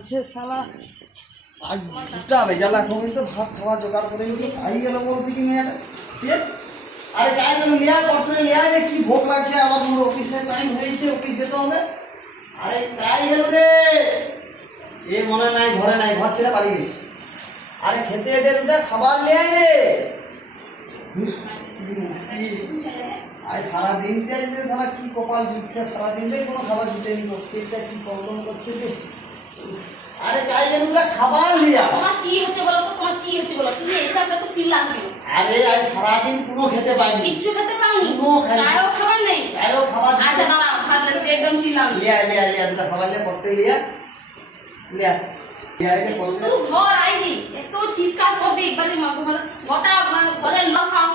লাগছে শালা। আজ দুটা বেজালা কমিস তো ভাত খাওয়া জোগাড় করে নিয়ে খাই গেল বলতে কি মেয়েটা কে আরে গায়ে গেল নিয়া করতে নিয়া রে কি ভোগ লাগছে আবার মোর অফিসে টাইম হয়েছে অফিসে তো হবে। আরে গায়ে গেল রে এ মনে নাই ঘরে নাই ঘর ছেড়ে পালিয়ে গেছে। আরে খেতে এদের দুটা খাবার নিয়ে আয় রে কি মুশকিল আজ সারাদিনটা যে সারা কি কপাল জুটছে সারাদিনটাই কোনো খাবার জুটেনি অফিসটা কি প্রবলেম করছে রে। আরে গায়ে গেল খাবার লিয়া তোমার কি হচ্ছে বলো তো তোমার কি হচ্ছে বলো তুমি এসব তো চিল্লান কেন? আরে আজ সারাদিন কোনো খেতে পাইনি কিচ্ছু খেতে পাওনি গায়েও খাবার নেই গায়েও খাবার আচ্ছা না ভাত আছে একদম চিল্লান লিয়া লিয়া লিয়া দুটা খাবার লিয়া করতে লিয়া লিয়া লিয়া রে করতে শুধু ঘর আইলি এত চিৎকার করবে একবারে ঘর গোটা ঘরের লোক খাও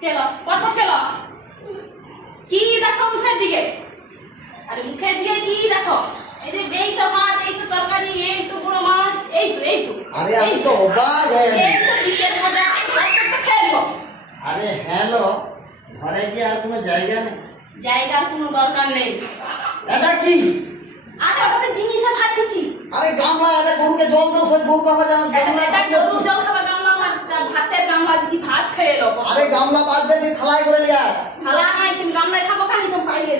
খেলো পটপট খেলো কি দেখো মুখের দিকে আরে মুখের দিকে কি দেখো এই যে এই তো ভাত এই তো তরকারি এই তো পুরো মাছ এই তো আরে আমি তো অবাক হয়ে এই তো নিচের মজা একটা খেলবো। আরে হ্যালো ঘরে কি আর কোনো জায়গা নেই? জায়গার কোনো দরকার নেই এটা কি? আরে ওটাতে জিনিসে ভাত দিচ্ছি আরে গামলা আরে গরুকে জল দাও সব গরু খাওয়া যাবে গামলা এটা গরু জল খাবা গামলা ভাতের গামলা দিচ্ছি ভাত খেয়ে লো আরে গামলা বাদ দে খালাই করে লিয়া থালা নাই তুমি গামলায় খাবো খালি তো পাইলে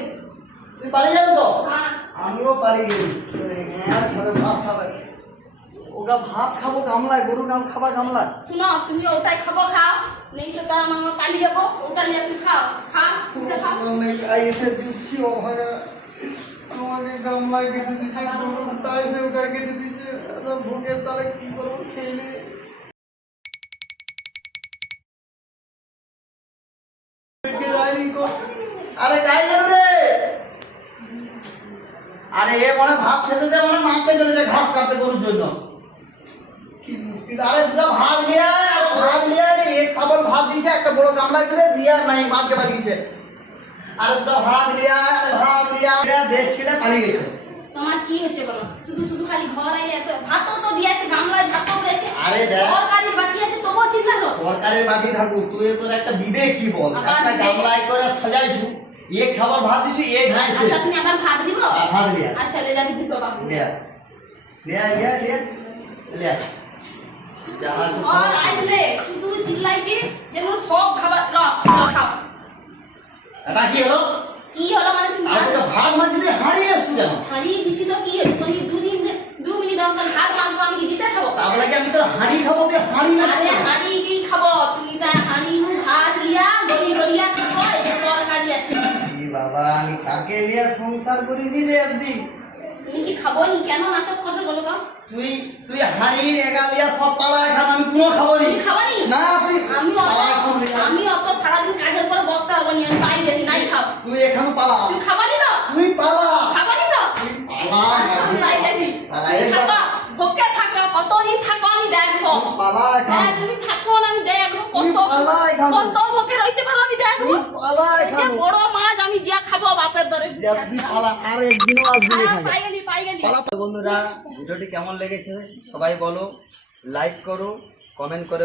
তুই পারি যাবে তো? হ্যাঁ আমিও পারি গেলি আর খাবে ভাত খাবে ওগা ভাত খাবো গামলায় গরু গাম খাবা গামলা শুনো তুমি ওটাই খাবো খাও নেই তো তার আমরা পালিয়ে যাবো ওটা নিয়ে তুমি খাও খাও এসে দিচ্ছি ও ভাগা তোমাকে গামলায় কেটে দিচ্ছে গরু তাই সে ওটা কেটে দিচ্ছে ভোগের তালে কি করবো খেলে আরে যাই গেল রে আরে এ মনে ভাত খেতে দে মনে মাছ চলে যায় ঘাস কাটতে গরুর জন্য কি মুশকিল আরে দুটা ভাত নিয়ে ভাত নিয়ে এক খাবার ভাত দিয়েছে একটা বড় গামলায় করে দিয়া নাই মাকে বাড়িয়েছে আর দুটা ভাত লিয়া দেশ ছেড়ে পালিয়ে গেছে। তোমার কি হচ্ছে বলো শুধু শুধু খালি ঘর আইলে এত ভাতও তো দিয়েছে গামলায় ভাতও দিয়েছে আরে দেখ তরকারি বাকি আছে তবুও চিল্লানো তরকারির বাকি থাকুক তুই তোর একটা বিবেক কি বল আবার একটা গামলায় করে সাজাইছু এক খাবার ভাত দিছু এক হাইছে আচ্ছা তুমি আবার ভাত দিব ভাত লিয়া আচ্ছা le দাদি বুঝো বাবু লিয়া লিয়া লিয়া লিয়া লিয়া যাহা আছে আর আইলে শুধু চিল্লাইবে যেন সব খাবার ল খাও এটা কি হলো কি হলো মানে তুমি আজ তো ভাত মাঝে দিয়ে হারিয়ে আসছো কেন হারিয়ে দিছি তো কি হলো তুমি 2 মিনিট আমাকে ভাত মাগবো আমি কি দিতে খাবো তাহলে কি আমি তোর হাঁড়ি খাবো তুই হাঁড়ি না আরে হাঁড়ি কি খাবো তুমি তা হাঁড়ি ভাত লিয়া গড়িয়া খাবো এই যে তরকারি আছে কি বাবা আমি কাকে লিয়া সংসার করি নি রে একদিন তুমি কি খাবো নি কেন নাটক করছো বলো তো তুই তুই হাঁড়ি এগালিয়া সব পালায় খাম আমি কোনো খাবো নি তুমি খাবো নি না তুই আমি অত সারাদিন কাজের পর বকতে পারবো নি আমি বাইরে নাই খাও তুই এখানে পালা তুমি খাবো নি তো তুই পালা খাবো নি তো ভোকে থাকো কতদিন থাকো আমি দেখবো পালা হ্যাঁ তুমি থাকো না আমি দেখবো কত ভোকে রইতে পারো আমি দেখবো পালা এই যে বড় মাছ আমি যা খাবো বাপের দরে তুই পালা আর একদিনও আসবি না এখানে পাই গেলি বন্ধুরা ভিডিওটি কেমন লেগেছে সবাই বলো লাইক করো কমেন্ট করে